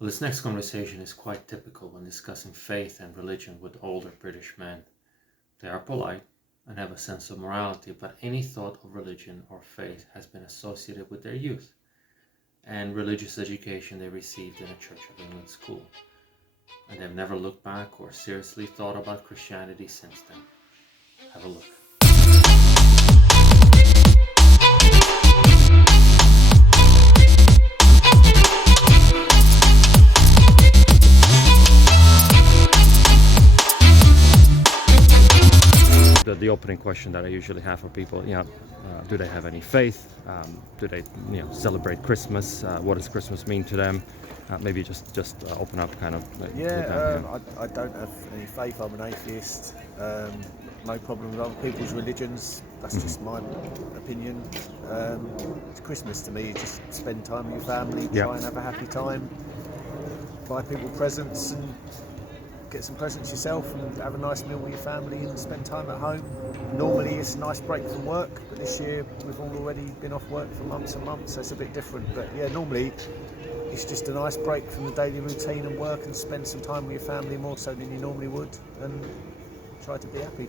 Well, this next conversation is quite typical when discussing faith and religion with older British men. They are polite and have a sense of morality, but any thought of religion or faith has been associated with their youth and religious education they received in a Church of England school. And they've never looked back or seriously thought about Christianity since then. Have a look. The opening question that I usually have for people, do they have any faith? Do they, celebrate Christmas? What does Christmas mean to them? Maybe just open up kind of. I don't have any faith. I'm an atheist. No problem with other people's religions. That's just my opinion. It's Christmas to me. You just spend time with your family, try and have a happy time, buy people presents and get some presents yourself and have a nice meal with your family and spend time at home. Normally it's a nice break from work, but this year we've all already been off work for months and months, so it's a bit different. But yeah, normally it's just a nice break from the daily routine and work and spend some time with your family more so than you normally would and try to be happy.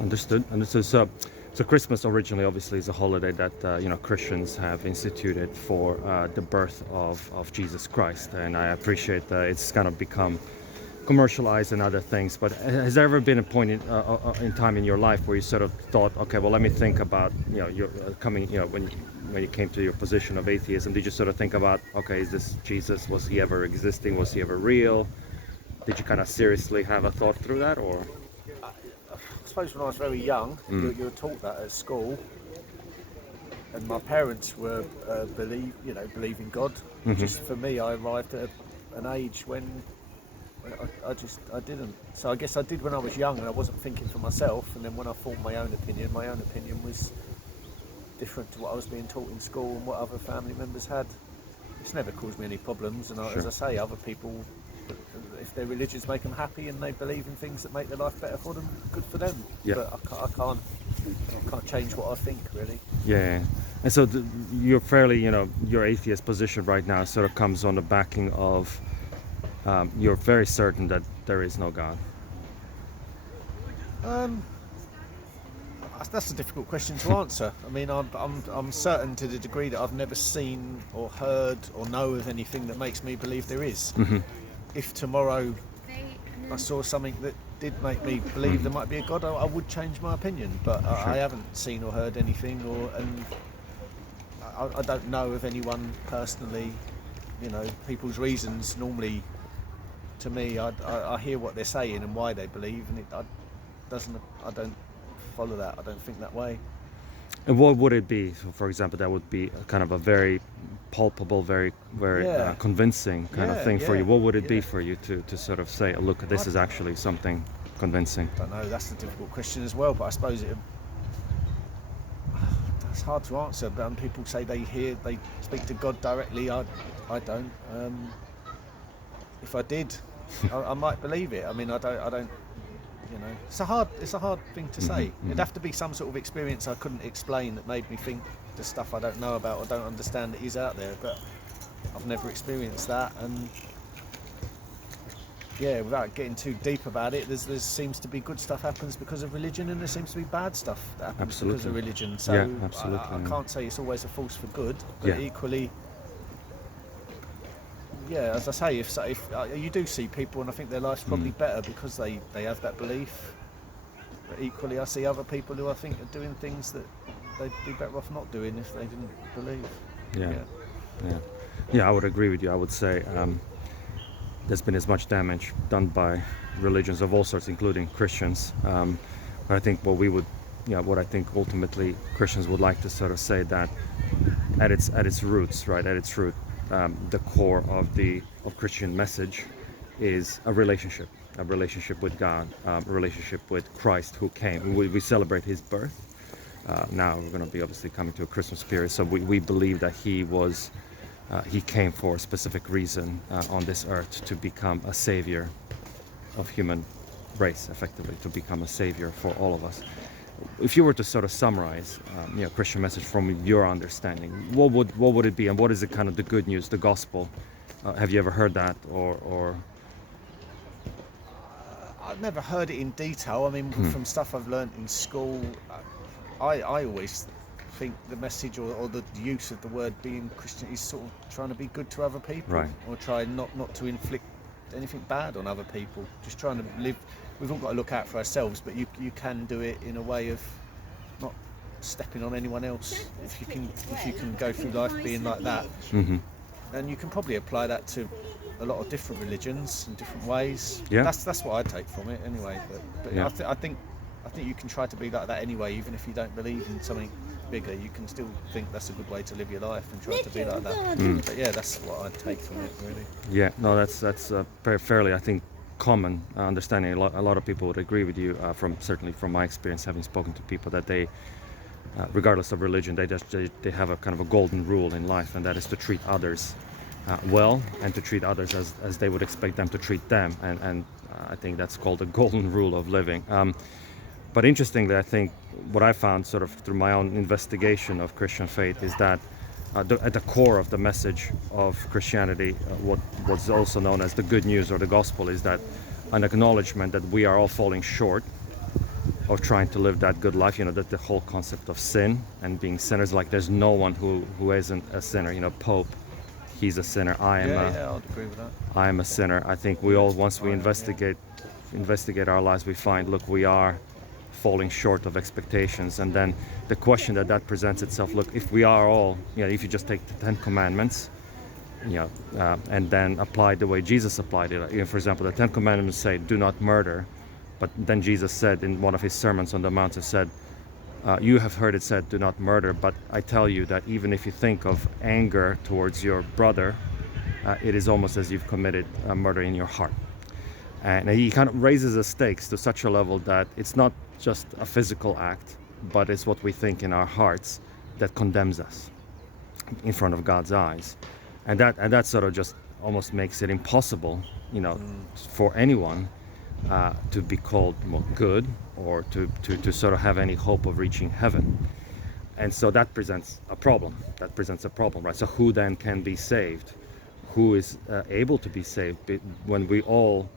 Understood. So Christmas originally obviously is a holiday that Christians have instituted for the birth of Jesus Christ, and I appreciate that it's kind of become commercialized and other things, but has there ever been a point in time in your life where you sort of thought, okay, well, let me think about your coming, when you came to your position of atheism? Did you sort of think about, okay, is this Jesus, was he ever existing, was he ever real? Did you kind of seriously have a thought through that? Or I suppose when I was very young, you were taught that at school, and my parents were believe in God. Just for me, I arrived at an age when I didn't. So I guess I did when I was young and I wasn't thinking for myself, and then when I formed my own opinion was different to what I was being taught in school and what other family members had. It's never caused me any problems, and as I say, other people, if their religions make them happy and they believe in things that make their life better for them, good for them. But I can't change what I think, really. Yeah. And so you're fairly, your atheist position right now sort of comes on the backing of you're very certain that there is no God. That's a difficult question to answer. I mean, I'm certain to the degree that I've never seen or heard or know of anything that makes me believe there is. If tomorrow I saw something that did make me believe there might be a God, I would change my opinion. But I haven't seen or heard anything, and I don't know of anyone personally. People's reasons normally, to me, I hear what they're saying and why they believe, and I don't follow that. I don't think that way. And what would it be? So for example, that would be kind of a very palpable, very convincing kind of thing for you. What would it be for you to sort of say, oh, look, this is actually something convincing? I don't know. That's a difficult question as well, but I suppose that's hard to answer. But people say they speak to God directly. I don't. If I did, I might believe it. I mean, I don't. It's a hard thing to say. It'd have to be some sort of experience I couldn't explain that made me think the stuff I don't know about or don't understand that is out there. But I've never experienced that, and without getting too deep about it, there seems to be good stuff happens because of religion, and there seems to be bad stuff that happens because of religion. So I can't say it's always a force for good, but equally. Yeah, as I say, if you do see people, and I think their life's probably better because they have that belief. But equally, I see other people who I think are doing things that they'd be better off not doing if they didn't believe. Yeah, I would agree with you. I would say there's been as much damage done by religions of all sorts, including Christians. But I think what I think ultimately Christians would like to sort of say that at its roots, right, at its root. The core of Christian message is a relationship with God, a relationship with Christ who came. We celebrate his birth. Now we're going to be obviously coming to a Christmas period, so we believe that he came for a specific reason on this earth to become a savior of human race, effectively, to become a savior for all of us. If you were to sort of summarize, Christian message from your understanding, what would it be, and what is the kind of the good news, the gospel Have you ever heard that, or I've never heard it in detail. I mean, from stuff I've learnt in school, I always think the message or the use of the word being Christian is sort of trying to be good to other people, Right. or try not to inflict anything bad on other people. Just trying to live. We've all got to look out for ourselves, but you can do it in a way of not stepping on anyone else. If you can go through life being like that, and you can probably apply that to a lot of different religions in different ways. Yeah. That's what I take from it anyway. But Yeah. I think you can try to be like that anyway, even if you don't believe in something bigger. You can still think that's a good way to live your life and try to be like that. But yeah, that's what I take from it, really. Yeah, no, that's fairly, I think, common understanding. A lot of people would agree with you. Certainly from my experience, having spoken to people, that they, regardless of religion, they have a kind of a golden rule in life, and that is to treat others well, and to treat others as they would expect them to treat them. And I think that's called the golden rule of living. But interestingly, I think what I found sort of through my own investigation of Christian faith is that at the core of the message of Christianity, what's also known as the good news or the gospel, is that an acknowledgement that we are all falling short of trying to live that good life. That the whole concept of sin and being sinners, like there's no one who isn't a sinner. Pope, he's a sinner. I I'd agree with that. I am a sinner. I think we all, once we investigate our lives, we find, look, we are falling short of expectations. And then the question that presents itself, look, if we are all, if you just take the 10 commandments, and then apply the way Jesus applied it. For example, the 10 commandments say, do not murder. But then Jesus said in one of his sermons on the mount, he said, you have heard it said, do not murder. But I tell you that even if you think of anger towards your brother, it is almost as you've committed murder in your heart. And he kind of raises the stakes to such a level that it's not just a physical act, but it's what we think in our hearts that condemns us in front of God's eyes. And that sort of just almost makes it impossible, for anyone to be called good, or to sort of have any hope of reaching heaven. And so that presents a problem. Right? So who then can be saved? Who is able to be saved when we all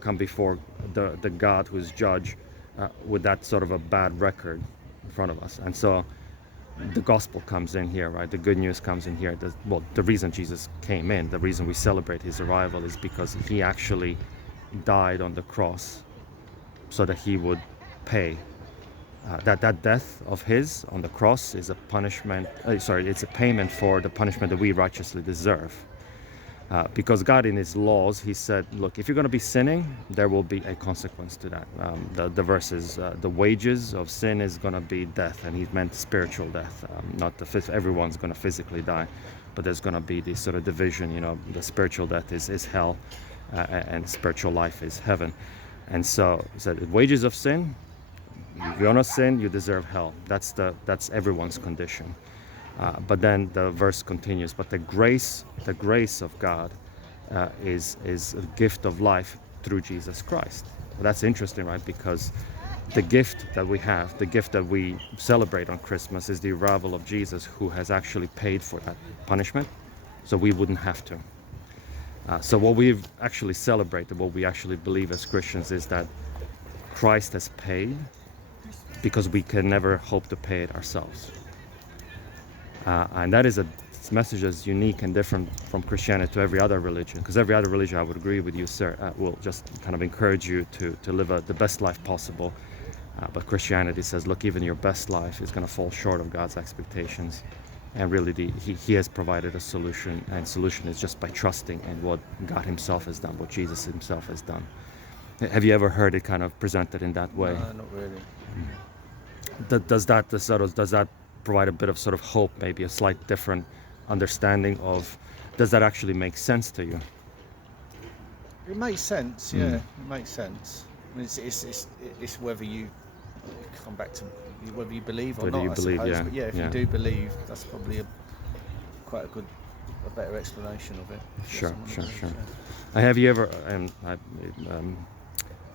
come before the God who is judge with that sort of a bad record in front of us? And so the gospel comes in here, right? The good news comes in here. The reason Jesus came in, the reason we celebrate his arrival, is because he actually died on the cross so that he would pay. That death of his on the cross is a punishment. It's a payment for the punishment that we righteously deserve. Because God, in his laws, he said, look, if you're going to be sinning, there will be a consequence to that. The verse is, the wages of sin is going to be death, and he meant spiritual death, not everyone's going to physically die, but there's going to be this sort of division. The spiritual death is hell, and spiritual life is heaven. And so he said, the wages of sin, if you're not sin, you deserve hell. That's everyone's condition. But then the verse continues, but the grace of God is a gift of life through Jesus Christ. Well, that's interesting, right? Because the gift that we have, the gift that we celebrate on Christmas, is the arrival of Jesus, who has actually paid for that punishment, so we wouldn't have to. So what we've actually celebrated, what we actually believe as Christians, is that Christ has paid because we can never hope to pay it ourselves. And that is a message that's unique and different from Christianity to every other religion. Because every other religion, I would agree with you, sir, will just kind of encourage you to live the best life possible. But Christianity says, look, even your best life is going to fall short of God's expectations. And really, he has provided a solution, and solution is just by trusting in what God himself has done, what Jesus himself has done. Have you ever heard it kind of presented in that way? No, not really. Does that provide a bit of sort of hope, maybe a slight different understanding of, does that actually make sense to you? It makes sense, yeah. It makes sense. I mean, it's whether you come back to whether you believe or Whether not, you I believe, suppose. yeah, But yeah, if yeah. you do believe, that's probably quite a better explanation of it. Sure. Have you ever, and I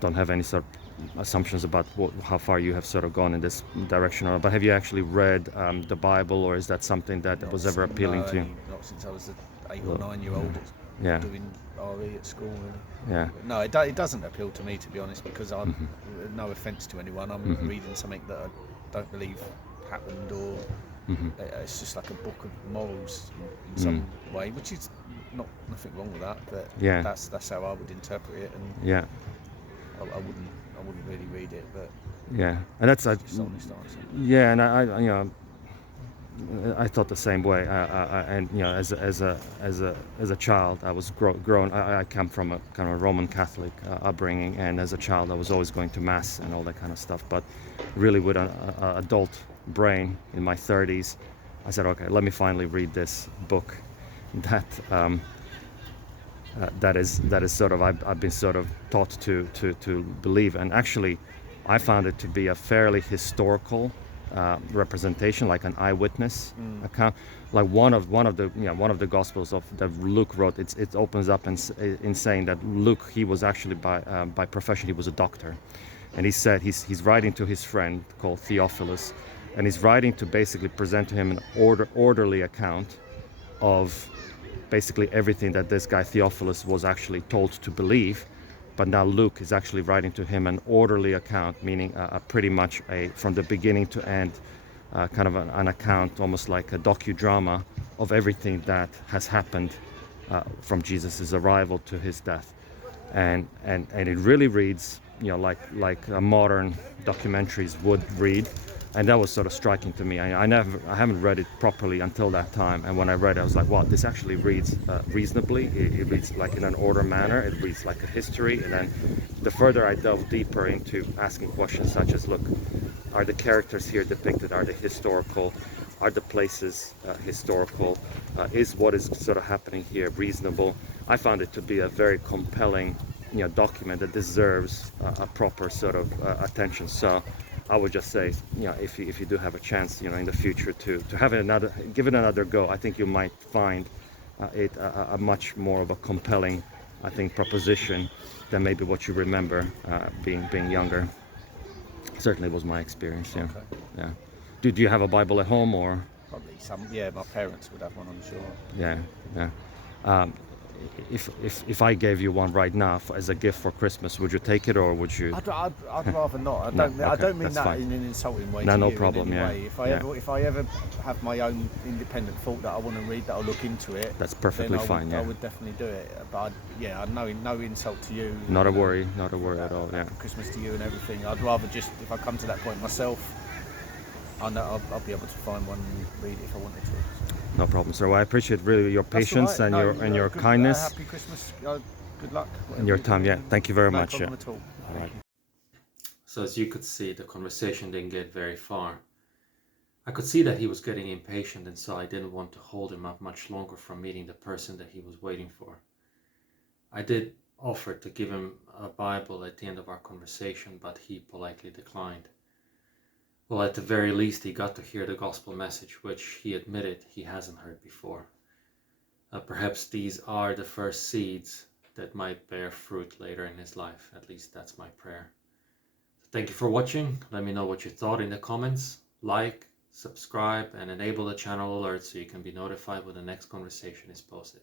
don't have any sort of assumptions about how far you have sort of gone in this direction, but have you actually read the Bible, or is that something that was ever appealing to you? Not since I was 8 or 9-year-old Yeah. doing RE at school. Really. Yeah. No, it doesn't appeal to me, to be honest, because I'm no offence to anyone. I'm reading something that I don't believe happened, or it's just like a book of morals in some way, which is nothing wrong with that. But Yeah. that's how I would interpret it, and Yeah. I wouldn't really read it. But Yeah. And that's a just honest answer. yeah, and I thought the same way. And as a child, I was grown. I come from a kind of Roman Catholic upbringing, and as a child, I was always going to mass and all that kind of stuff. But really, with an adult brain in my 30s, I said, okay, let me finally read this book that that is sort of I've been sort of taught to believe. And actually, I found it to be a fairly historical representation, like an eyewitness account. Like one of the Gospels that Luke wrote, it opens up in saying that Luke, he was actually by profession, he was a doctor, and he said he's writing to his friend called Theophilus, and he's writing to basically present to him an orderly account of basically everything that this guy Theophilus was actually told to believe. But now Luke is actually writing to him an orderly account, meaning pretty much from the beginning to end, kind of an account, almost like a docudrama of everything that has happened from Jesus' arrival to his death. And it really reads, like modern documentaries would read. And that was sort of striking to me. I haven't read it properly until that time. And when I read it, I was like, wow, this actually reads reasonably. It reads like in an order manner. It reads like a history. And then the further I delve deeper into asking questions such as, look, are the characters here depicted? Are they historical? Are the places historical? Is what is sort of happening here reasonable? I found it to be a very compelling, document that deserves a proper sort of attention. So I would just say, if you do have a chance, in the future to give it another go, I think you might find it a much more of a compelling, I think, proposition than maybe what you remember being younger. Certainly was my experience. Yeah. Okay. Yeah. Do you have a Bible at home, or? Probably some. Yeah, my parents would have one, I'm sure. Yeah. Yeah. If I gave you one right now as a gift for Christmas, would you take it, or would you? I'd rather not. No, I okay, don't mean that's that fine. in an insulting way. No, to no you problem, In any yeah, way. If I ever have my own independent thought that I want to read, that I'll look into it. That's perfectly then fine. I Yeah. would definitely do it. But I know no insult to you. Not a worry at all. Yeah. Happy Christmas to you and everything. I'd rather just, if I come to that point myself, I know I'll be able to find one and read it if I wanted to. So. No problem, sir. Well, I appreciate really your That's patience all right. and your good, kindness happy Christmas. Good luck. and your time. Yeah. Thank you very No much. problem Yeah. at all. All right. So as you could see, the conversation didn't get very far. I could see that he was getting impatient, and so I didn't want to hold him up much longer from meeting the person that he was waiting for. I did offer to give him a Bible at the end of our conversation, but he politely declined. Well, at the very least, he got to hear the gospel message, which he admitted he hasn't heard before. Perhaps these are the first seeds that might bear fruit later in his life. At least that's my prayer. So thank you for watching. Let me know what you thought in the comments. Like, subscribe, and enable the channel alerts so you can be notified when the next conversation is posted.